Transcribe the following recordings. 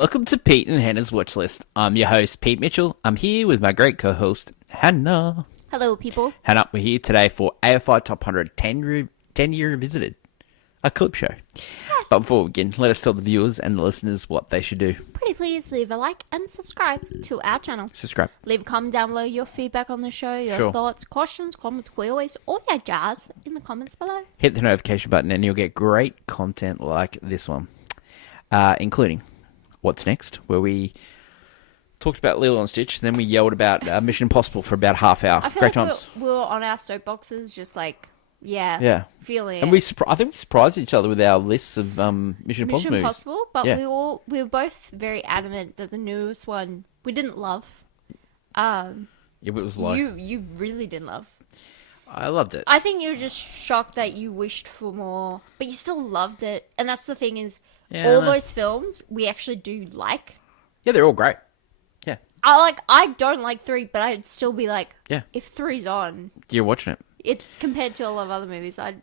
Welcome to Pete and Hannah's Watchlist. I'm your host, Pete Mitchell. I'm here with my great co-host, Hannah. Hello, people. Hannah, we're here today for AFI Top 100 10-year Revisited, a clip show. Yes. But before we begin, let us tell the viewers and the listeners what they should do. Pretty please leave a like and subscribe to our channel. Subscribe. Leave a comment down below, your feedback on the show, your thoughts, questions, comments, queries, all that jazz in the comments below. Hit the notification button and you'll get great content like this one, including What's Next, where we talked about Lilo and Stitch, then we yelled about Mission Impossible for about half hour. I feel Great like times. we were on our soapboxes, just like, Yeah. feeling And it. I think we surprised each other with our lists of Mission Impossible Mission movies. Impossible, but Yeah. we were both very adamant that the newest one we didn't love. Yeah, but it was like... You really didn't love. I loved it. I think you were just shocked that you wished for more, but you still loved it. And that's the thing is, all those films we actually do like. Yeah, they're all great. Yeah. I don't like 3, but I'd still be like, Yeah. if 3's on, You're watching it. it's compared to a lot of other movies, I'd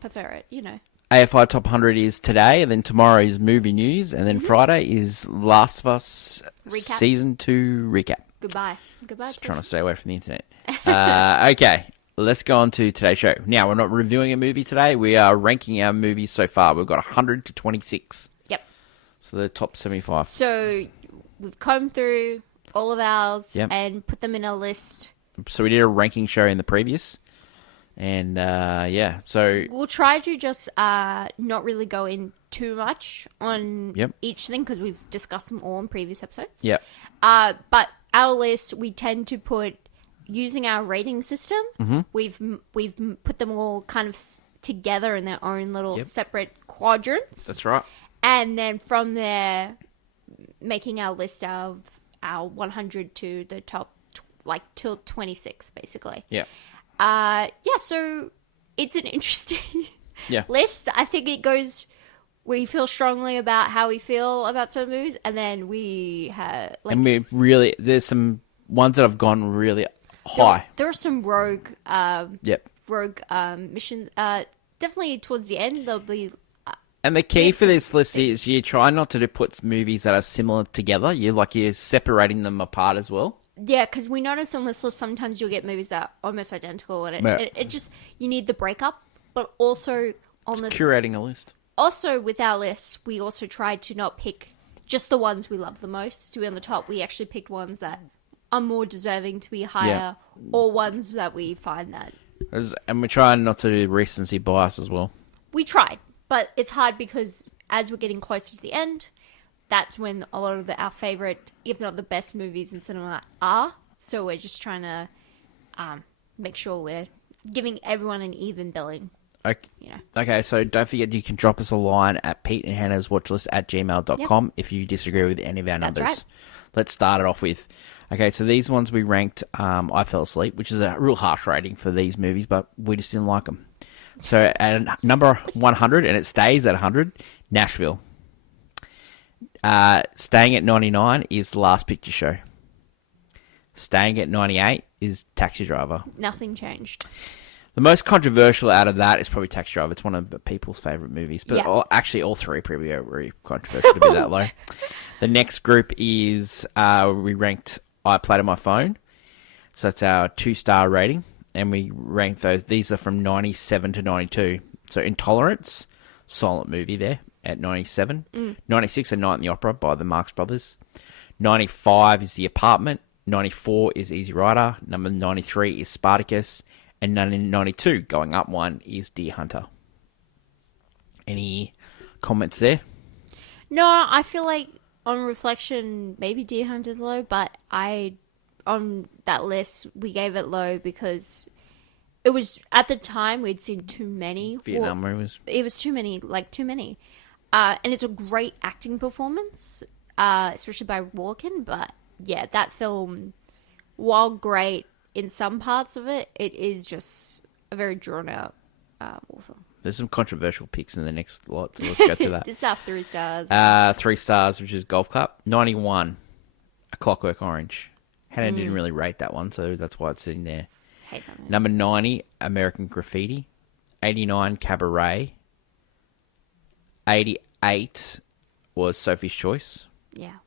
prefer it, you know. AFI Top 100 is today, and then tomorrow is movie news, and then Friday is Last of Us Recap. Season 2 recap. Goodbye. Just trying to stay away from the internet. Okay, let's go on to today's show. Now, we're not reviewing a movie today. We are ranking our movies so far. We've got 100 to 26. Yep. So the top 75. So we've combed through all of ours Yep. and put them in a list. So we did a ranking show in the previous. And, yeah, so... We'll try to just not really go in too much on each thing because we've discussed them all in previous episodes. Yep. But our list, we tend to put using our rating system. Mm-hmm. We've put them all kind of together in their own little separate quadrants. That's right. And then from there, making our list of our 100 to the top, till 26, basically. Yeah. So it's an interesting Yeah. list. I think it goes, we feel strongly about how we feel about some movies, and then we have, And we really... There's some ones that have gone really high. There are some rogue missions. Definitely towards the end, there'll be... And the key for this list is you try not to put movies that are similar together. You're separating them apart as well. Yeah, because we notice on this list sometimes you'll get movies that are almost identical, and it just, you need the breakup. But also on this, Curating a list. Also with our list, we also tried to not pick just the ones we love the most to be on the top. We actually picked ones that are more deserving to be higher, or ones that we find that... And we're trying not to do recency bias as well. We tried, but it's hard because as we're getting closer to the end, that's when a lot of our favourite, if not the best movies in cinema are. So we're just trying to make sure we're giving everyone an even billing. Okay. You know. Okay, so don't forget you can drop us a line at peteandhannahswatchlist@gmail.com if you disagree with any of our numbers. That's right. Let's start it off with... Okay, so these ones we ranked I Fell Asleep, which is a real harsh rating for these movies, but we just didn't like them. So at number 100, and it stays at 100, Nashville. Staying at 99 is The Last Picture Show. Staying at 98 is Taxi Driver. Nothing changed. The most controversial out of that is probably Taxi Driver. It's one of the people's favourite movies. But actually, all three probably are very controversial to be that low. The next group is we ranked I Played on My Phone. So that's our 2-star rating. And we ranked those. These are from 97 to 92. So Intolerance, silent movie there at 97. 96, A Night in the Opera by the Marx Brothers. 95 is The Apartment. 94 is Easy Rider. Number 93 is Spartacus. And 92, going up one, is Deer Hunter. Any comments there? No, I feel like on reflection, maybe Deer Hunter's low, but on that list, we gave it low because it was, at the time, we'd seen too many. Vietnam movies. It was too many. And it's a great acting performance, especially by Walken, but yeah, that film, while great in some parts of it, it is just a very drawn-out war film. There's some controversial picks in the next lot, so let's go through that. This is our 3 stars. 3 stars, which is Golf Club. 91, A Clockwork Orange. Hannah didn't really rate that one, so that's why it's sitting there. Hate that movie. Number 90, American Graffiti. 89, Cabaret. 88 was Sophie's Choice. Yeah.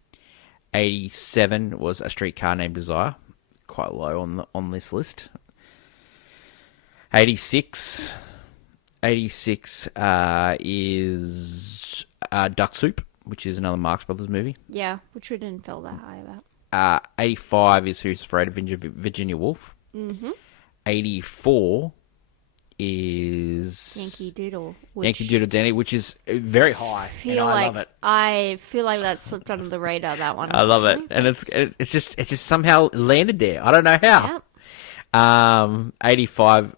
87 was A Streetcar Named Desire. Quite low on this list. 86 is Duck Soup, which is another Marx Brothers movie. Yeah, which we didn't feel that high about. 85 is Who's Afraid of Virginia Woolf. 84 is Yankee Doodle. Yankee Doodle Dandy, which is very high, and I love it. I feel like that slipped under the radar, that one. I love it, and it's just somehow landed there. I don't know how. Yep. 85.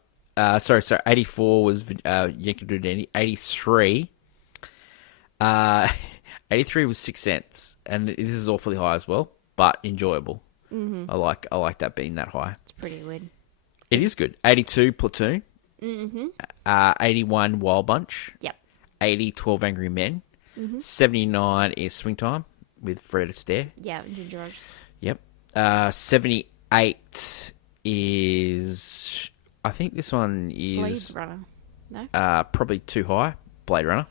Sorry. 84 was Yankee Doodle Dandy. 83. 83 was Sixth Sense, and this is awfully high as well, but enjoyable. I like that being that high. It's pretty weird. It is good. 82 Platoon. 81 Wild Bunch. Yep. 80 12 Angry Men. 79 is Swing Time with Fred Astaire. Yeah, Ginger Rogers. Yep. 78 is, I think this one is Blade Runner. No. probably too high. Blade Runner.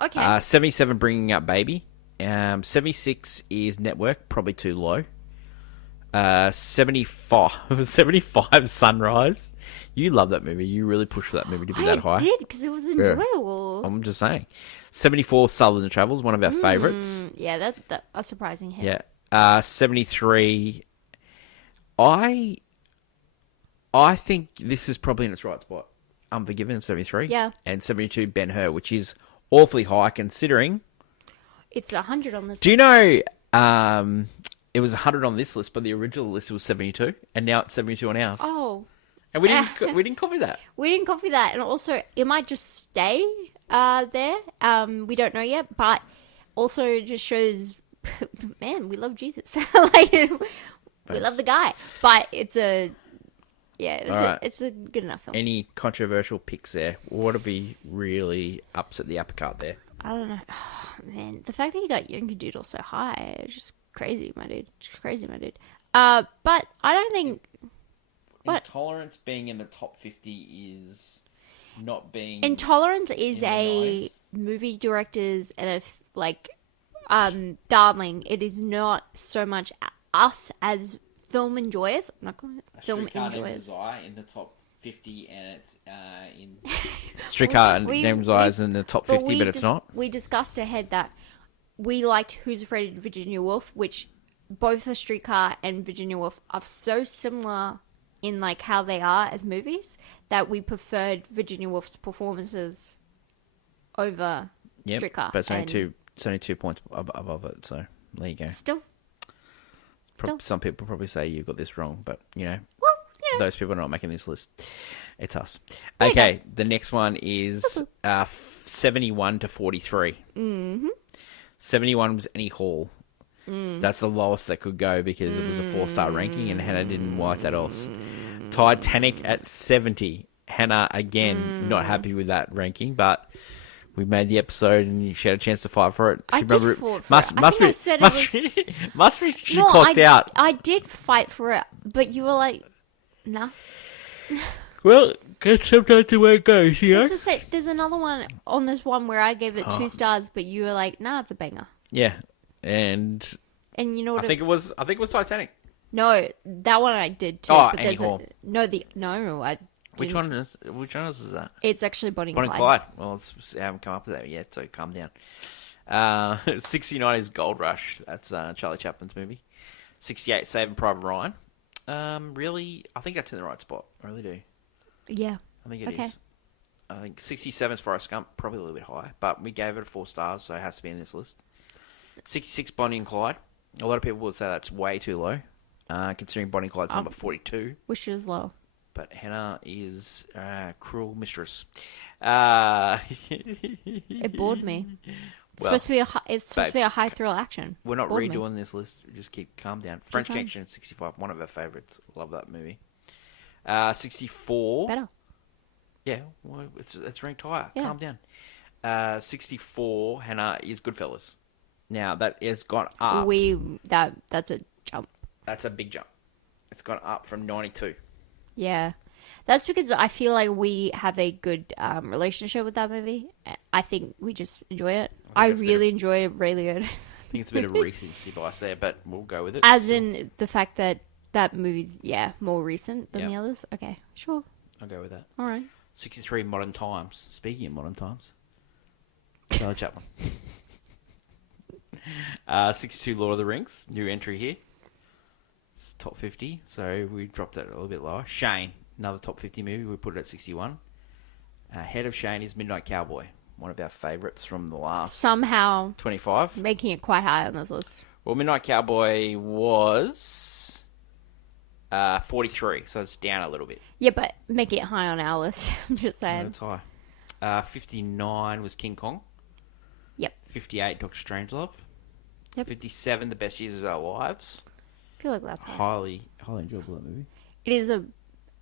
Okay. 77 Bringing Up Baby. 76 is Network, probably too low. 75 Sunrise. You love that movie. You really pushed for that movie to be that high. I did, because it was enjoyable. I'm just saying. 74 Southern Travels, one of our favourites. Yeah, that's a surprising hit. Yeah. 73. I think this is probably in its right spot. Unforgiven, 73. Yeah. And 72 Ben-Hur, which is awfully high considering. It's 100 on this. Do you know it was 100 on this list, but the original list was 72, and now it's 72 on ours. Oh. And we didn't copy that. We didn't copy that, and also it might just stay there. We don't know yet, but also it just shows, man, we love Jesus. Like, we love the guy, but it's a good enough film. Any controversial picks there? What would be really upset the apple cart there? I don't know. Oh, man, the fact that you got Yankee Doodle so high is just crazy, my dude. Just crazy, my dude. But I don't think. What? Intolerance being in the top 50 is not being. Intolerance is a movie director's and darling. It is not so much us as film enjoyers. I'm not calling it film enjoyers. In the top 50, and it's in Streetcar Named Desire is in the top 50, but it's not. We discussed ahead that we liked Who's Afraid of Virginia Woolf, which both the Streetcar and Virginia Woolf are so similar in like how they are as movies that we preferred Virginia Woolf's performances over Streetcar. But it's only 2 points above it, so there you go. Still. Some people probably say you got this wrong, but those people are not making this list. It's us. Okay, the next one is 71 to 43. 71 was Annie Hall. That's the lowest that could go because it was a 4-star ranking, and Hannah didn't like that else. Titanic at 70. Hannah, again, not happy with that ranking, but we made the episode and she had a chance to fight for it. I did fight for it. Must be she clocked out. I did fight for it, but you were like, nah. Well, that's sometimes the way it goes, you know? There's another one on this one where I gave it 2 stars, but you were like, nah, it's a banger. Yeah, and you know what? I think it was Titanic. No, that one I did too. Oh, but Annie Hall. I didn't. Which one is that? It's actually Bonnie and Clyde. Clyde. Well, I haven't come up to that yet, so calm down. 69 is Gold Rush. That's Charlie Chaplin's movie. 68, Saving Private Ryan. Really, I think that's in the right spot. I really do. Yeah. I think it is. I think 67 is Forrest Gump, probably a little bit high, but we gave it 4 stars, so it has to be in this list. 66, Bonnie and Clyde. A lot of people would say that's way too low, considering Bonnie and Clyde's number 42. Wish it was low. But Hannah is cruel mistress. It bored me. It's supposed to be a high thrill action. We're not redoing this list. We just keep calm down. French Connection 65, one of our favourites. Love that movie. 64. Better. Yeah, well, it's ranked higher. Yeah. Calm down. 64. Hannah is Goodfellas. Now that has gone up. That's a jump. That's a big jump. It's gone up from 92. Yeah. That's because I feel like we have a good relationship with that movie. I think we just enjoy it. I really enjoy Ray Liotta. think it's a bit of a recency bias there, but we'll go with it. As in the fact that movie's, more recent than Yep. the others? Okay, sure. I'll go with that. All right. 63 Modern Times. Speaking of Modern Times. Charlie Chaplin. 62 Lord of the Rings. New entry here. It's top 50, so we dropped it a little bit lower. Shane. Another top 50 movie. We put it at 61. Ahead of Shane is Midnight Cowboy. One of our favourites from the last... Somehow 25. making it quite high on this list. Well, Midnight Cowboy was 43, so it's down a little bit. Yeah, but making it high on our list. I'm just saying. That's high. 59 was King Kong. Yep. 58, Dr. Strangelove. Yep. 57, The Best Years of Our Lives. I feel like that's high. Highly enjoyable, that movie.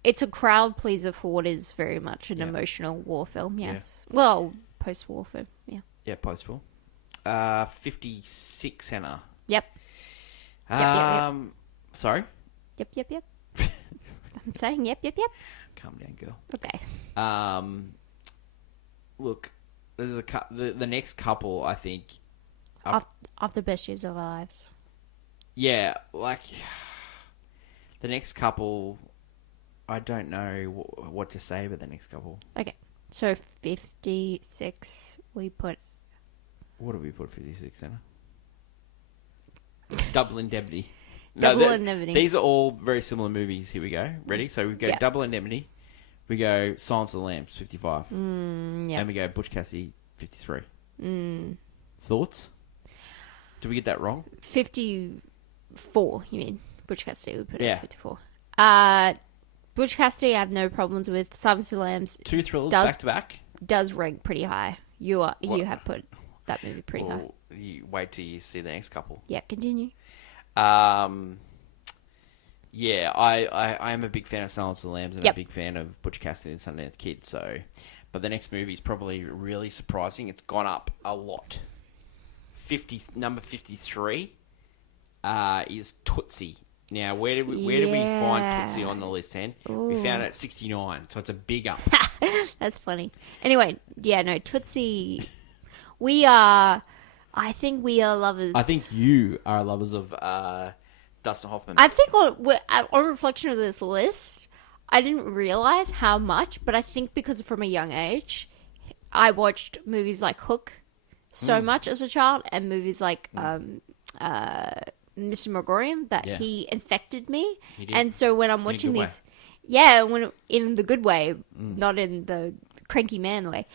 It's a crowd pleaser for what is very much an emotional war film, yes. Yeah. Well, post-war film, yeah. Yeah, post-war. 56, Hannah. Yep. Yep. Sorry? Yep. I'm saying yep. Calm down, girl. Okay. Look, there's the next couple, I think... After Best Years of Our Lives. Yeah, like... The next couple... I don't know what to say about the next couple. Okay. So 56, we put... What do we put 56, Anna? Double Indemnity. Double Indemnity. These are all very similar movies. Here we go. Ready? So we go Double Indemnity. We go Silence of the Lambs, 55. Yeah. And we go Butch Cassidy, 53. Thoughts? Did we get that wrong? 54, you mean? Butch Cassidy, we put it Yeah. at 54. Butch Cassidy, I have no problems with. Silence of the Lambs 2 thrillers back to back. does rank pretty high. You have put that movie pretty high. You wait till you see the next couple. Yeah, continue. Yeah, I am a big fan of Silence of the Lambs and a big fan of Butch Cassidy and Sundance Kid. So, but the next movie is probably really surprising. It's gone up a lot. Number 53 is Tootsie. Now, where did we find Tootsie on the list, Hen? We found it at 69, so it's a big up. That's funny. Anyway, Tootsie. I think we are lovers. I think you are lovers of Dustin Hoffman. I think on reflection of this list, I didn't realize how much, but I think because from a young age, I watched movies like Hook so much as a child, and movies like Mr. Megorium that he infected me. And so when I'm watching these, when in the good way, not in the cranky man way,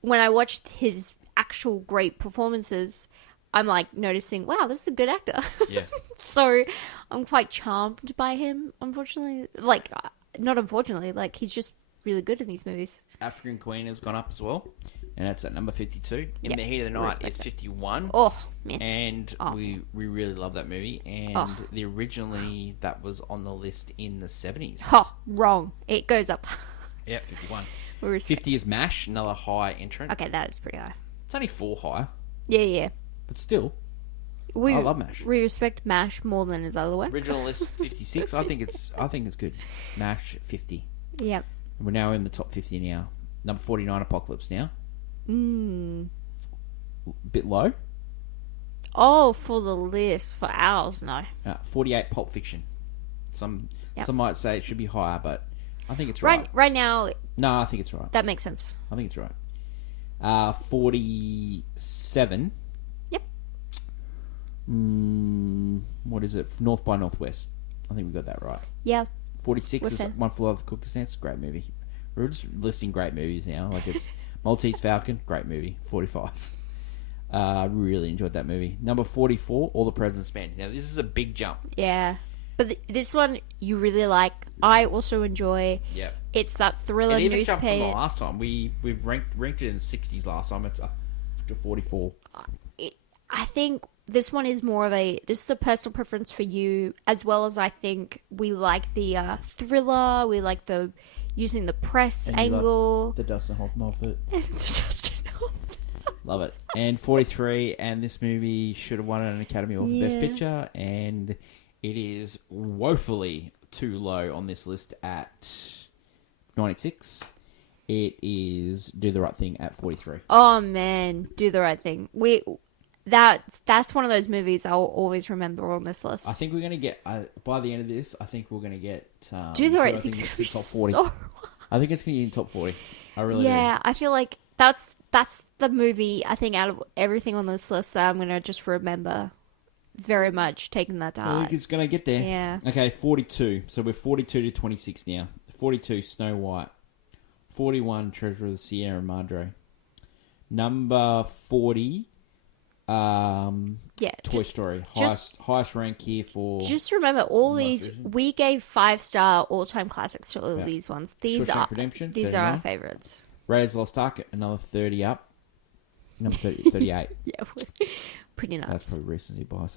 when I watched his actual great performances, I'm like noticing, wow, this is a good actor. Yeah. So I'm quite charmed by him, unfortunately. Like, not unfortunately, like he's just really good in these movies. African Queen has gone up as well, and that's at number 52. In the Heat of the Night is 51. Oh, man. And we really love that movie. And originally that was on the list in the 70s. Oh, wrong. It goes up. Yeah, 51. 50 is MASH, another high entrant. Okay, that is pretty high. It's only 4 higher. Yeah. But still, I love MASH. We respect MASH more than his other work. Original list 56. I think it's good. MASH 50. Yep. We're now in the top 50 now. Number 49, Apocalypse Now. Bit low. Oh, for the list. For ours, no. 48, Pulp Fiction. Some might say it should be higher, but I think it's right. Right now... No, I think it's right. That makes sense. I think it's right. 47. Yep. What is it? North by Northwest. I think we got that right. Yeah. 46 is One Flew Over the Cuckoo's Nest. Great movie. We're just listing great movies now. Like it's Maltese Falcon. Great movie. 45. Really enjoyed that movie. Number 44, All the President's Men. Now this is a big jump. Yeah. But this one you really like. I also enjoy. Yeah. It's that thriller It even newspaper. jumped from the last time. We've ranked it in the 60s last time. It's up to 44. I think this one is more of this is a personal preference for you, as well as I think we like the thriller. We like the using the press angle. The Dustin Hoffman outfit. The Dustin Hoffman. Love it. And 43, and this movie should have won an Academy Award for Best Picture, and it is woefully too low on this list at 96. It is Do the Right Thing at 43. Oh man, Do the Right Thing. that's one of those movies I'll always remember on this list. I think we're going to get, by the end of this, I think we're going to get... Do the right I think things. it's the top 40. I think it's going to get in top 40. I really do. Yeah, I feel like that's the movie, I think, out of everything on this list that I'm going to just remember very much, taking that to heart. I think it's going to get there. Yeah. Okay, 42. So we're 42 to 26 now. 42, Snow White. 41, Treasure of the Sierra Madre. Number 40, Toy Story. Highest rank here for... Just remember, all these, we gave 5-star all-time classics to all these ones. These are Redemption, these 39. Are our favourites. Raiders of the Lost Ark, another 30 up. Number 30, 38. Yeah, pretty nuts. That's probably recency bias,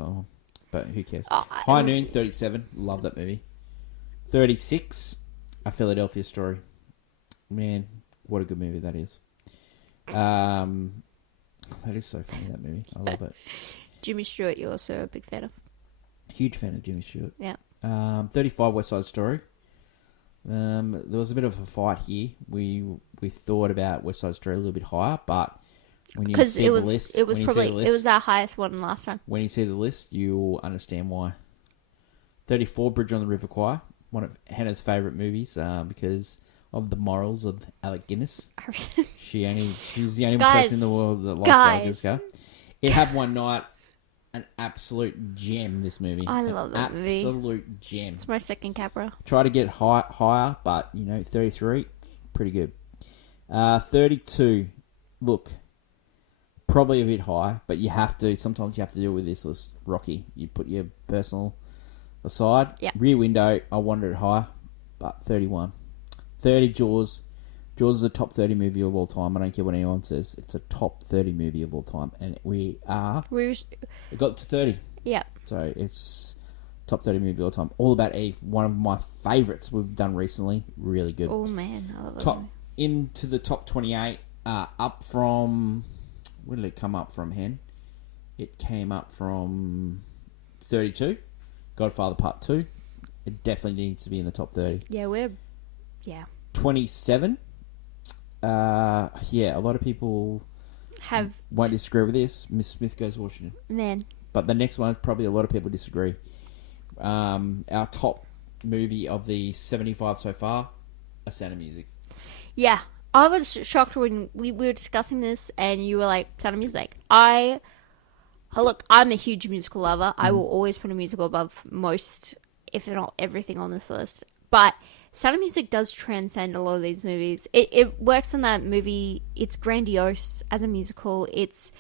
but who cares? High Noon, 37. Love that movie. 36, A Philadelphia Story. Man, what a good movie that is. That is so funny, that movie. I love it. Jimmy Stewart, you're also a big fan of. Huge fan of Jimmy Stewart. Yeah. 35, West Side Story. There was a bit of a fight here. We thought about West Side Story a little bit higher, but when you see the list... It was our highest one last time. When you see the list, you'll understand why. 34, Bridge on the River Kwai. One of Hannah's favourite movies, because... of the morals of Alec Guinness. She's the only person in the world that likes Alec Guinness. It Had One Night, an absolute gem, this movie. I love that movie. Absolute gem. It's my second Capra. Try to get higher, but, 33, pretty good. 32, look, probably a bit high, but sometimes you have to deal with this list. Rocky, you put your personal aside. Yep. Rear Window, I wanted it higher, but 31. 30, Jaws. Jaws is a top 30 movie of all time. I don't care what anyone says. It's a top 30 movie of all time. And we got to 30. Yeah. So it's top 30 movie of all time. All About Eve. One of my favourites we've done recently. Really good. Oh, man. I love it. Into the top 28. Up from... Where did it come up from, Hen? It came up from 32. Godfather Part 2. It definitely needs to be in the top 30. Yeah. 27. A lot of people won't disagree with this. Miss Smith Goes to Washington. Man. But the next one, probably a lot of people disagree. Our top movie of the 75 so far, A Sound of Music. Yeah. I was shocked when we were discussing this and you were like, Sound of Music. I'm a huge musical lover. I will always put a musical above most, if not everything on this list. But Sound of Music does transcend a lot of these movies. It works in that movie. It's grandiose as a musical. It's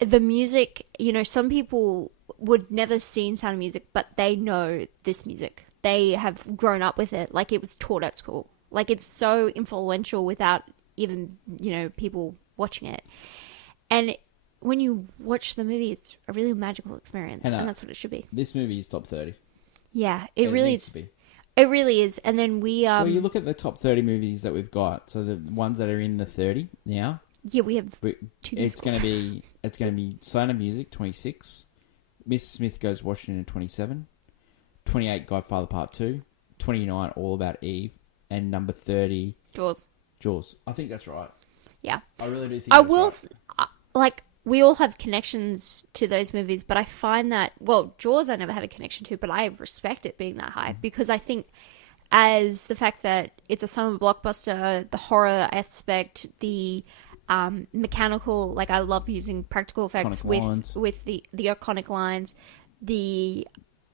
the music, some people would never seen Sound of Music, but they know this music. They have grown up with it like it was taught at school. Like it's so influential without even, people watching it. And when you watch the movie, it's a really magical experience. And that's what it should be. This movie is top 30. Yeah, it really is. It really is. And then well, you look at the top 30 movies that we've got. So the ones that are in the 30 now. Yeah, we have two. It's going to be Sound of Music, 26. Miss Smith Goes to Washington, 27. 28, Godfather Part 2. 29, All About Eve. And number 30, Jaws. I think that's right. Yeah. I really do think right. We all have connections to those movies, but I find that, Jaws I never had a connection to, but I respect it being that high because I think as the fact that it's a summer blockbuster, the horror aspect, the mechanical, I love using practical effects with the iconic lines, the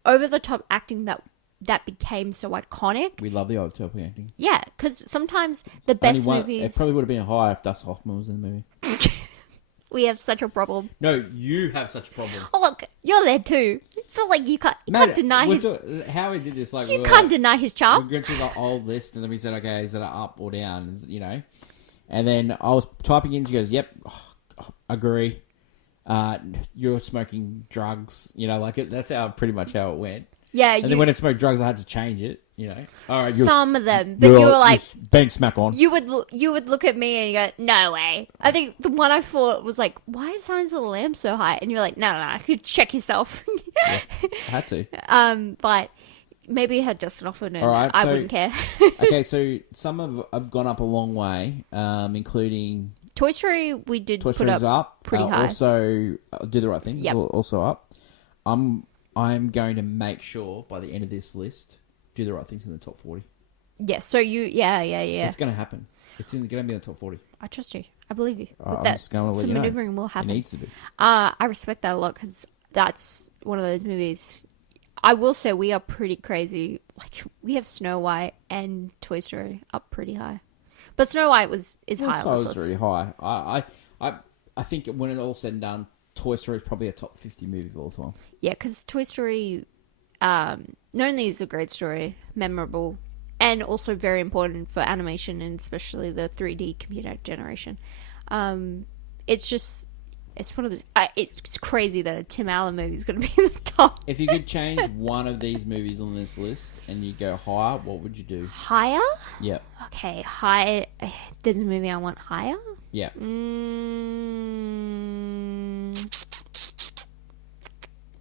over-the-top acting that became so iconic. We love the over-the-top acting. Yeah, because sometimes the best movies... It probably would have been higher if Dustin Hoffman was in the movie. We have such a problem. No, you have such a problem. Oh, look, you're there too. It's not like you can't deny his... How we did this, you can't deny his charm. We went through the old list and then we said, okay, is it up or down, And then I was typing in, she goes, yep, agree. You're smoking drugs, that's pretty much how it went. Yeah, and then when it smoked drugs, I had to change it. All right, some of them, but you were like, bang smack on. You would look at me and you go, no way. I think the one I thought was like, why is Signs of the Lambs so high? And you're like, no, check yourself. Yeah, I had to. But maybe it had Justin Hoffman and I wouldn't care. Okay, so some have gone up a long way, including Toy Story, we did Toy put Story's up. pretty high. Also, Do the Right Thing. Yep. Also up. I'm going to make sure by the end of this list, Do the Right Thing's in the top 40. Yeah, so yeah. It's going to happen. It's going to be in the top 40. I trust you. I believe you. I'm just going to let some you know. maneuvering will happen. It needs to be. I respect that a lot because that's one of those movies. I will say we are pretty crazy. Like, we have Snow White and Toy Story up pretty high. But Snow White is high on this It's list. really high. I think when it's all said and done, Toy Story is probably a top 50 movie of all time. Yeah, because Toy Story, not only is a great story, memorable, and also very important for animation and especially the 3D computer generation. It's one of the. It's crazy that a Tim Allen movie is going to be in the top. If you could change one of these movies on this list and you go higher, what would you do? Higher? Yep. Okay, high. There's a movie I want higher. Yeah.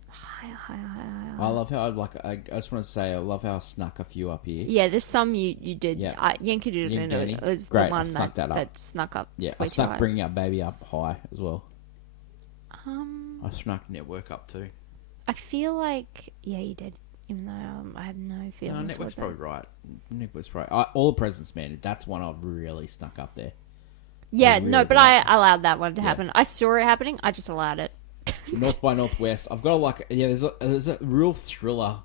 Higher. I love how I just want to say I love how I snuck a few up here. Yeah, there's some you did. Yeah. Yankee Doodle Yankee Doodle was Great, the one I snuck that up. that snuck up. Yeah, way I too snuck high. Bringing Up Baby up high as well. I snuck Network up too. I feel like you did, even though I have no feeling. No, Network's probably right. Network's right. All the President's Man. That's one I've really snuck up there. Yeah, really no, but did I that. allowed that one to happen. I saw it happening. I just allowed it. North by Northwest. I've got there's a real thriller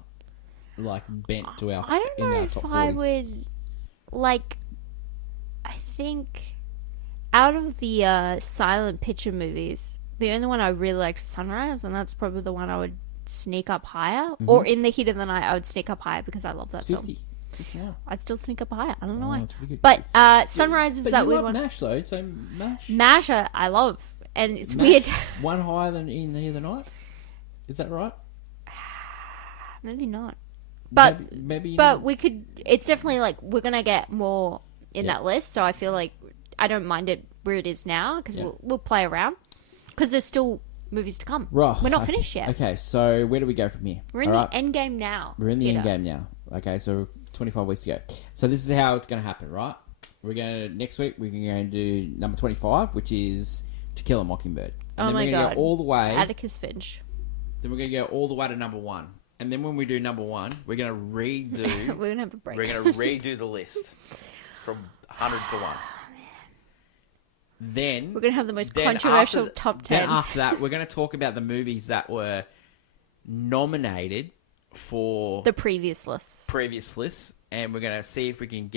bent to our. I don't know in our if top I 40s. would I think out of the silent picture movies, the only one I really liked was Sunrise, and that's probably the one I would sneak up higher. Or In the Heat of the Night, I would sneak up higher because I love that It's film. 50 now. I'd still sneak up higher. I don't know why. It's pretty good. But Sunrise is But that you weird like one. MASH though, so MASH. MASH, I love, and it's MASH, weird. One higher than In the Heat of the Night. Is that right? Maybe not. But maybe but we could. It's definitely we're gonna get more in that list. So I feel like I don't mind it where it is now because we'll play around because there's still movies to come. Right. We're not finished yet. Okay, so where do we go from here? We're in the end game now. We're in the Peter. end game now. Okay, so 25 weeks to go. So this is how it's going to happen, right? Next week, we're going to do number 25, which is To Kill a Mockingbird. And Oh my we're god! going to go all the way. Atticus Finch. Then we're going to go all the way to number 1. And then when we do number 1, we're going to redo. We're gonna have a break. We're going to redo the list from 100 to 1. Then We're gonna have the most controversial top 10. Then after that, we're going to talk about the movies that were nominated for the previous lists. And we're going to see if we can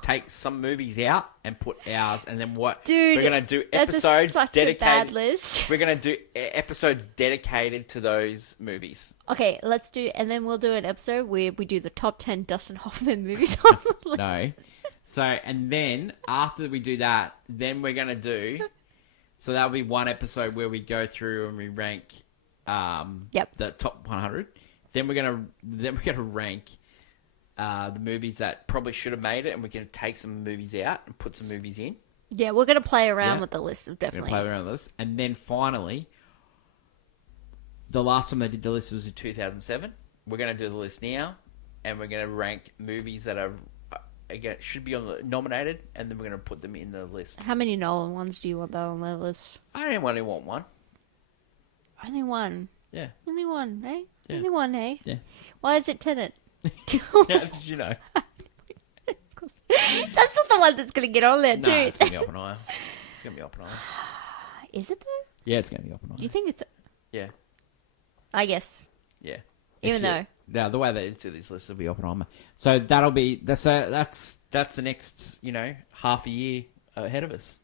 take some movies out and put ours, and then what? Dude, we're going to do that's episodes such dedicated. a bad list. We're going to do episodes dedicated to those movies. Okay, let's do, and then we'll do an episode where we do the top 10 Dustin Hoffman movies on the list. No. So, and then after we do that, then we're going to do. So that'll be one episode where we go through and we rank the top 100. Then we're gonna rank the movies that probably should have made it, and we're gonna take some movies out and put some movies in. Yeah, we're gonna play around with the list, We're definitely. gonna play around with this, and then finally, the last time they did the list was in 2007. We're gonna do the list now, and we're gonna rank movies that are again should be nominated, and then we're gonna put them in the list. How many Nolan ones do you want though on the list? I only want one. Only one. Yeah. Only one, eh? Yeah. Only one, eh? Yeah. Why is it Tenet? How did you know? That's not the one that's gonna get on there, No, too. it's gonna be Oppenheimer. It's gonna be Oppenheimer. Is it though? Yeah, it's gonna be Oppenheimer. Do you think it's? Yeah. I guess. Yeah. Even though. Yeah, the way they do these lists will be Oppenheimer. So that's the next, half a year ahead of us.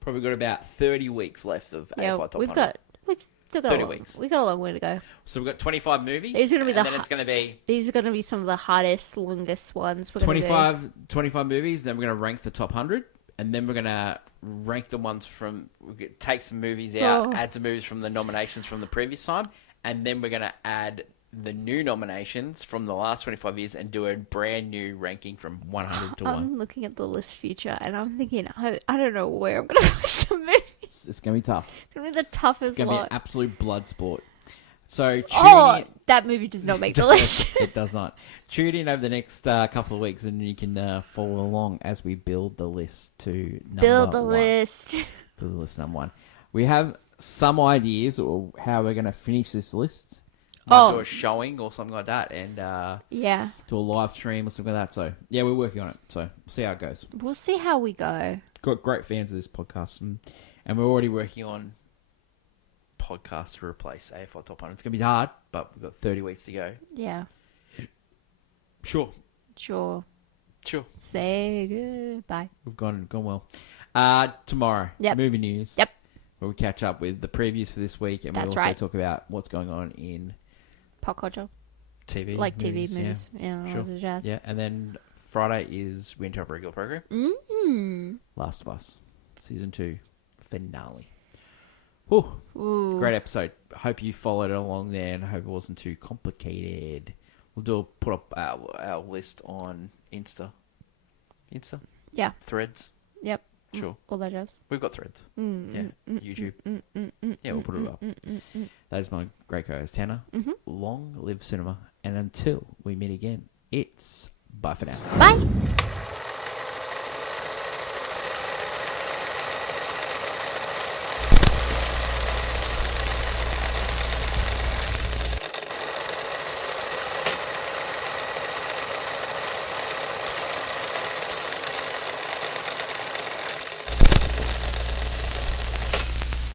Probably got about 30 weeks left of AFI Top 100. We've still got 30 weeks. We've got a long way to go. So we've got 25 movies. These are gonna be and then it's going to be These are going to be some of the hardest, longest ones. We're gonna do. 25 movies. Then we're going to rank the top 100. And then we're going to rank the ones take some movies out, add some movies from the nominations from the previous time. And then we're going to add the new nominations from the last 25 years and do a brand new ranking from 100 to 1. I'm looking at the list future and I'm thinking, I don't know where I'm going to put some movies. It's going to be tough. It's going to be the toughest It's going to be lot. an absolute blood sport. So that movie does not make the list. It does not. Tune in over the next couple of weeks, and you can follow along as we build the list to number Build the one. list. Build the list number one. We have some ideas or how we're going to finish this list. Might do a showing or something like that, and do a live stream or something like that. So yeah, we're working on it. So see how it goes. We'll see how we go. Got great fans of this podcast, and we're already working on podcasts to replace AFI Top 100. It's going to be hard, but we've got 30 weeks to go. Yeah. Sure. Say goodbye. We've gone well. Tomorrow, movie news. Yep. Where we catch up with the previews for this week, and we also talk about what's going on in pop culture, TV, like TV movies, sure. The jazz. Yeah, and then Friday is we enter a regular program. Last of Us, season 2 finale. Ooh. Great episode. Hope you followed it along there, and I hope it wasn't too complicated. We'll put up our list on Insta. Yeah. Threads. Yep. Sure. All that jazz. We've got Threads. YouTube. Yeah, we'll put it up. That is my great co-host, Tanner. Long live cinema. And until we meet again, it's bye for now. Bye.